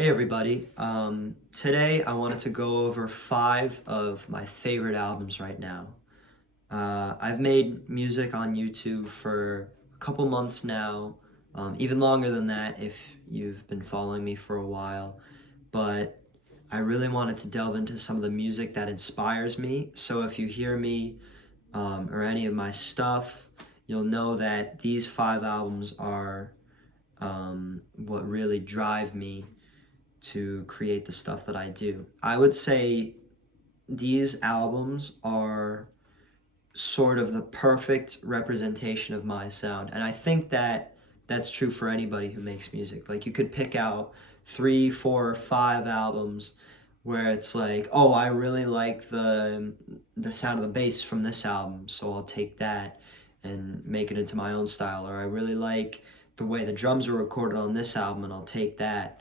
Hey everybody. Today I wanted to go over five of my favorite albums right now. I've made music on YouTube for a couple months now, even longer than that if you've been following me for a while. But I really wanted to delve into some of the music that inspires me. So if you hear me or any of my stuff, you'll know that these five albums are what really drive me to create the stuff that I do. I would say these albums are sort of the perfect representation of my sound. And I think that that's true for anybody who makes music. Like you could pick out three, four, five albums where it's like, oh, I really like the sound of the bass from this album, so I'll take that and make it into my own style. Or I really like the way the drums are recorded on this album, and I'll take that.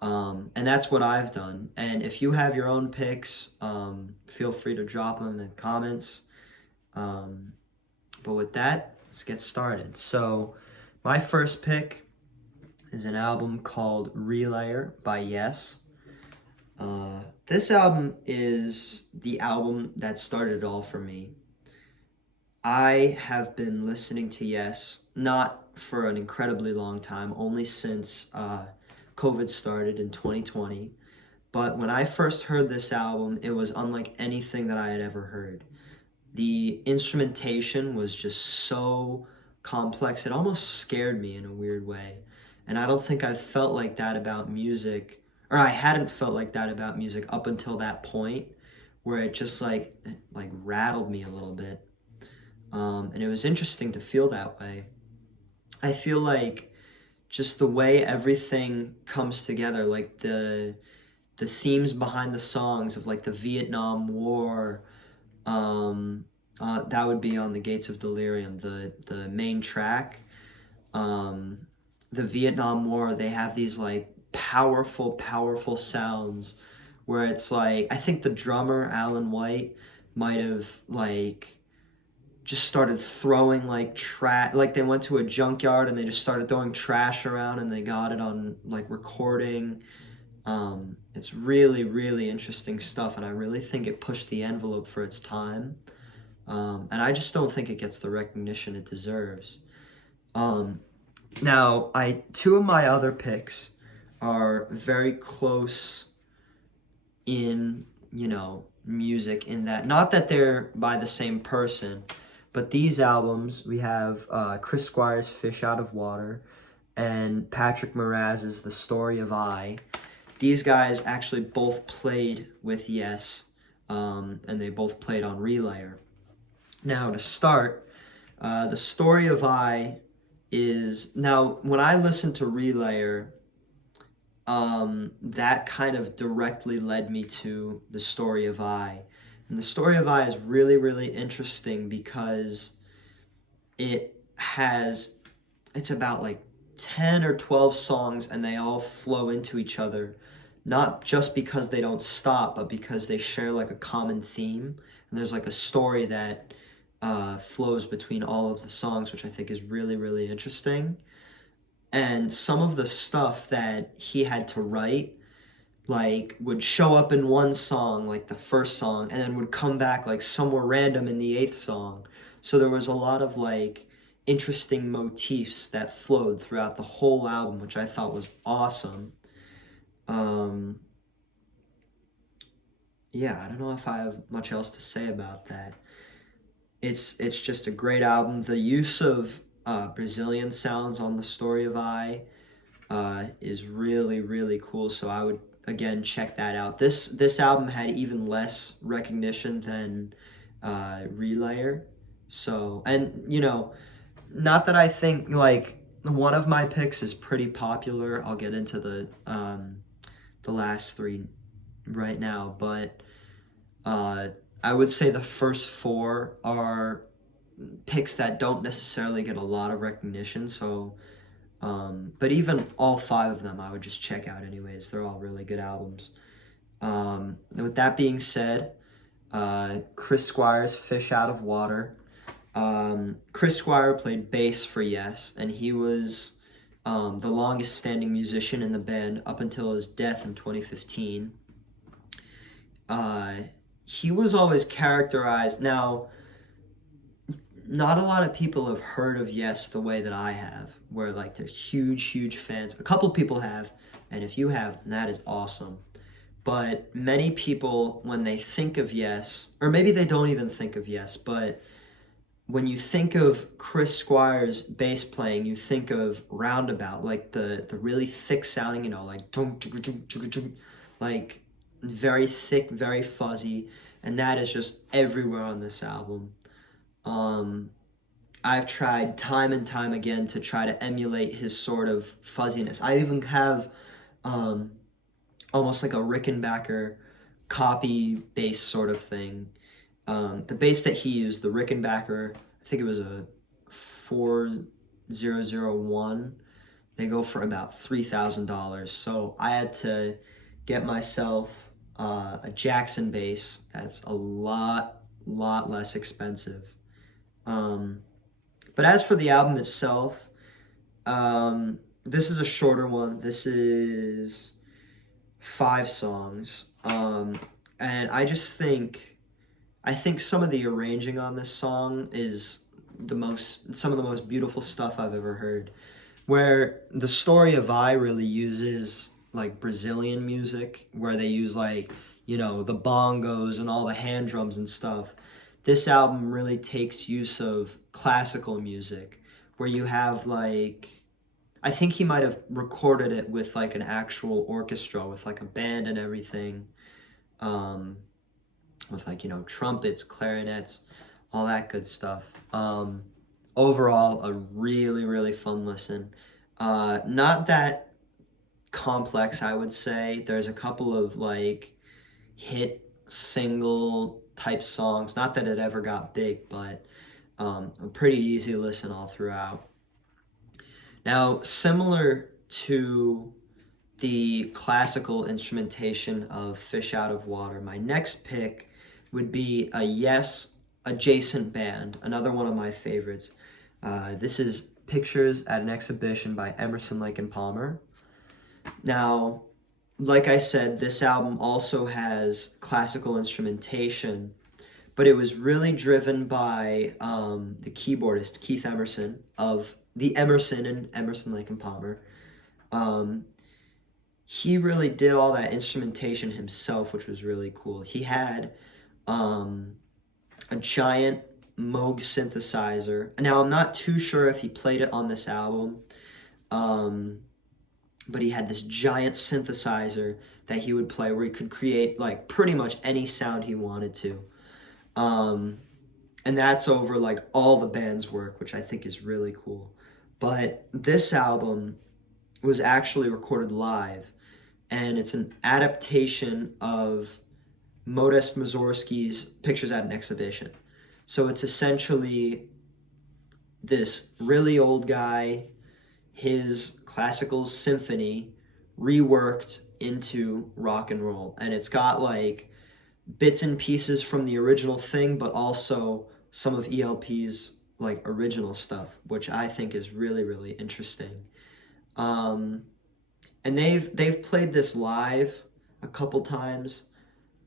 And that's what I've done. And if you have your own picks, feel free to drop them in the comments. Um, but with that, let's get started. So, my first pick is an album called Relayer by Yes. This album is the album that started it all for me. I have been listening to Yes, not for an incredibly long time, only since COVID started in 2020. But when I first heard this album, it was unlike anything that I had ever heard. The instrumentation was just so complex, it almost scared me in a weird way. And I don't think I've felt like that about music, or I hadn't felt like that about music up until that point, where it just like rattled me a little bit. And it was interesting to feel that way. I feel like just the way everything comes together, like the themes behind the songs of like the Vietnam War. That would be on the Gates of Delirium, the main track. Um, the Vietnam War, they have these like powerful sounds where it's like I think the drummer Alan White might have like just started throwing like trash, like they went to a junkyard and they just started throwing trash around and they got it on like recording. It's really interesting stuff, and I really think it pushed the envelope for its time. And I just don't think it gets the recognition it deserves. Um, Now, I two of my other picks are very close in music in that not that they're by the same person, but these albums we have Chris Squire's Fish Out of Water and Patrick Moraz's The Story of I. These guys actually both played with Yes, and they both played on Relayer. Now, to start, The Story of I is now when I listen to Relayer, that kind of directly led me to The Story of I. And The Story of I is really interesting because it has, it's about like 10 or 12 songs and they all flow into each other. Not just because they don't stop, but because they share like a common theme. And there's like a story that flows between all of the songs, which I think is really interesting. And some of the stuff that he had to write like would show up in one song, like the first song, and then would come back like somewhere random in the eighth song. So there was a lot of like interesting motifs that flowed throughout the whole album, which I thought was awesome. Um, yeah, I don't know if I have much else to say about that. It's just a great album. The use of Brazilian sounds on The Story of I is really cool. So I would again check that out. This album had even less recognition than Relayer. So and not that I think like one of my picks is pretty popular. I'll get into the last three right now, but uh, I would say the first four are picks that don't necessarily get a lot of recognition. So but even all five of them, I would just check out anyways. They're all really good albums. And with that being said, Chris Squire's Fish Out of Water. Chris Squire played bass for Yes, and he was the longest standing musician in the band up until his death in 2015. Uh, he was always characterized. Now, not a lot of people have heard of Yes the way that I have, where like they're huge, huge fans. A couple people have, and if you have, then that is awesome. But many people, when they think of Yes, or maybe they don't even think of Yes, but when you think of Chris Squire's bass playing, you think of Roundabout, like the really thick sounding, like dunk, dunk, dunk, dunk, dunk, like very thick, very fuzzy, and that is just everywhere on this album. Um, I've tried time and time again to try to emulate his sort of fuzziness. I even have um, almost like a Rickenbacker copy bass sort of thing. The bass that he used, the Rickenbacker, I think it was a 4001. They go for about $3,000. So I had to get myself a Jackson bass that's a lot less expensive. Um, but as for the album itself, this is a shorter one. This is 5 songs. And I think some of the arranging on this song is some of the most beautiful stuff I've ever heard. Where the story of I really uses like Brazilian music, where they use like, the bongos and all the hand drums and stuff. This album really takes use of classical music, where you have like, I think he might have recorded it with like an actual orchestra, with like a band and everything. Um, with like trumpets, clarinets, all that good stuff. Overall, a really fun listen. Not that complex, I would say. There's a couple of like hit single type songs. Not that it ever got big, but a pretty easy listen all throughout. Now, similar to the classical instrumentation of Fish Out of Water, my next pick would be a Yes adjacent band, another one of my favorites. This is Pictures at an Exhibition by Emerson, Lake and Palmer. Now, like I said, this album also has classical instrumentation, but it was really driven by the keyboardist Keith Emerson of the Emerson and Emerson, Lake and Palmer. He really did all that instrumentation himself, which was really cool. He had a giant Moog synthesizer. Now, I'm not too sure if he played it on this album, but he had this giant synthesizer that he would play where he could create like pretty much any sound he wanted to. And that's over like all the band's work, which I think is really cool. But this album was actually recorded live, and it's an adaptation of Modest Mussorgsky's Pictures at an Exhibition. So it's essentially this really old guy, his classical symphony reworked into rock and roll. And it's got like bits and pieces from the original thing, but also some of ELP's like original stuff, which I think is really interesting. And they've played this live a couple times,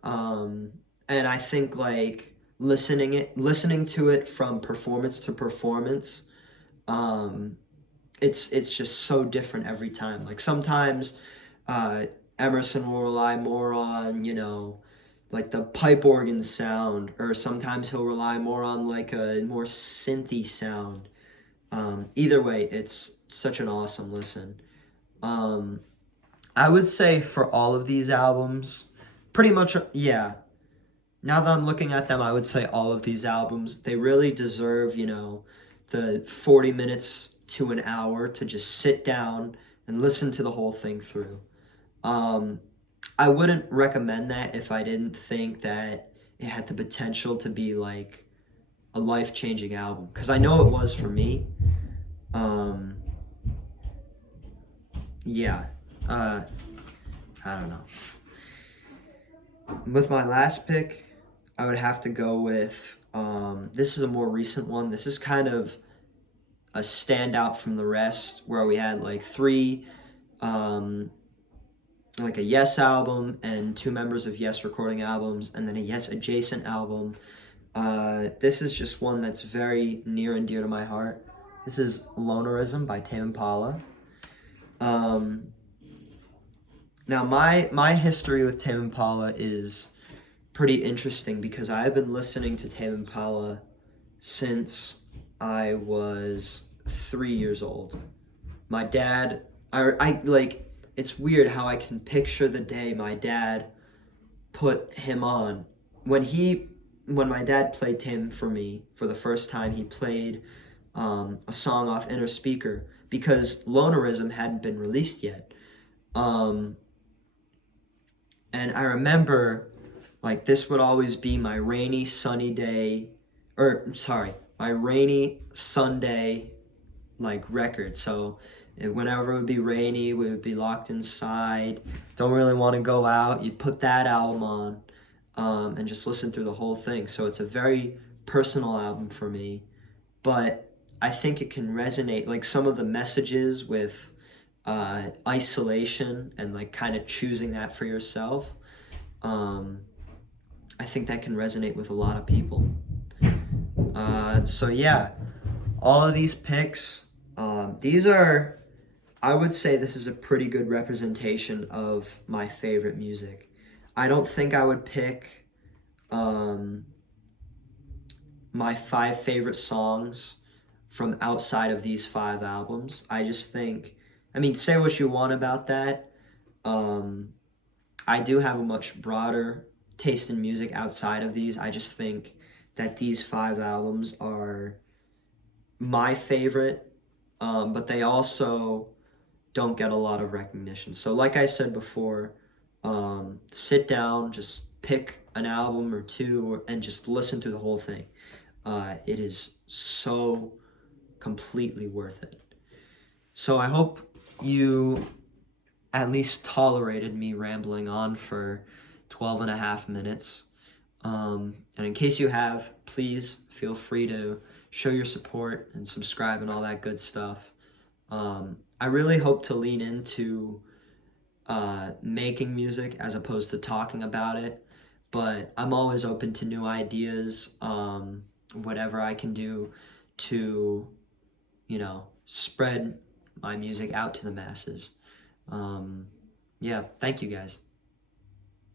and I think like listening to it from performance to performance, it's just so different every time. Like sometimes Emerson will rely more on like the pipe organ sound, or sometimes he'll rely more on like a more synthy sound. Either way, it's such an awesome listen. I would say for all of these albums, pretty much, yeah. Now that I'm looking at them, I would say all of these albums, they really deserve, the 40 minutes to an hour to just sit down and listen to the whole thing through. I wouldn't recommend that if I didn't think that it had the potential to be like a life-changing album, because I know it was for me. Yeah. I don't know. With my last pick, I would have to go with this is a more recent one. This is kind of a standout from the rest, where we had like three, like a Yes album and two members of Yes recording albums, and then a Yes adjacent album. This is just one that's very near and dear to my heart. This is Lonerism by Tame Impala. Um, Now my history with Tame Impala is pretty interesting because I've been listening to Tame Impala since I was 3 years old. My dad, I like, it's weird how I can picture the day my dad put him on. When my dad played Tame for me for the first time, he played a song off Inner Speaker because Lonerism hadn't been released yet. Um, and I remember, like, this would always be my rainy sunny day, or sorry, my rainy Sunday like record. So whenever it would be rainy, we would be locked inside, don't really want to go out. You'd put that album on, and just listen through the whole thing. So it's a very personal album for me, but I think it can resonate. Like some of the messages with isolation and like kind of choosing that for yourself. Um, I think that can resonate with a lot of people. So yeah, all of these picks, these are, I would say this is a pretty good representation of my favorite music. I don't think I would pick um, my 5 favorite songs from outside of these 5 albums. I just think, I mean, say what you want about that. Um, I do have a much broader taste in music outside of these. I just think that these 5 albums are my favorite, but they also don't get a lot of recognition. So, like I said before, sit down, just pick an album or two, and just listen to the whole thing. It is so completely worth it. So, I hope you at least tolerated me rambling on for 12 and a half minutes. And in case you have, please feel free to show your support and subscribe and all that good stuff. I really hope to lean into making music as opposed to talking about it, but I'm always open to new ideas, whatever I can do to, spread my music out to the masses. Yeah, thank you guys.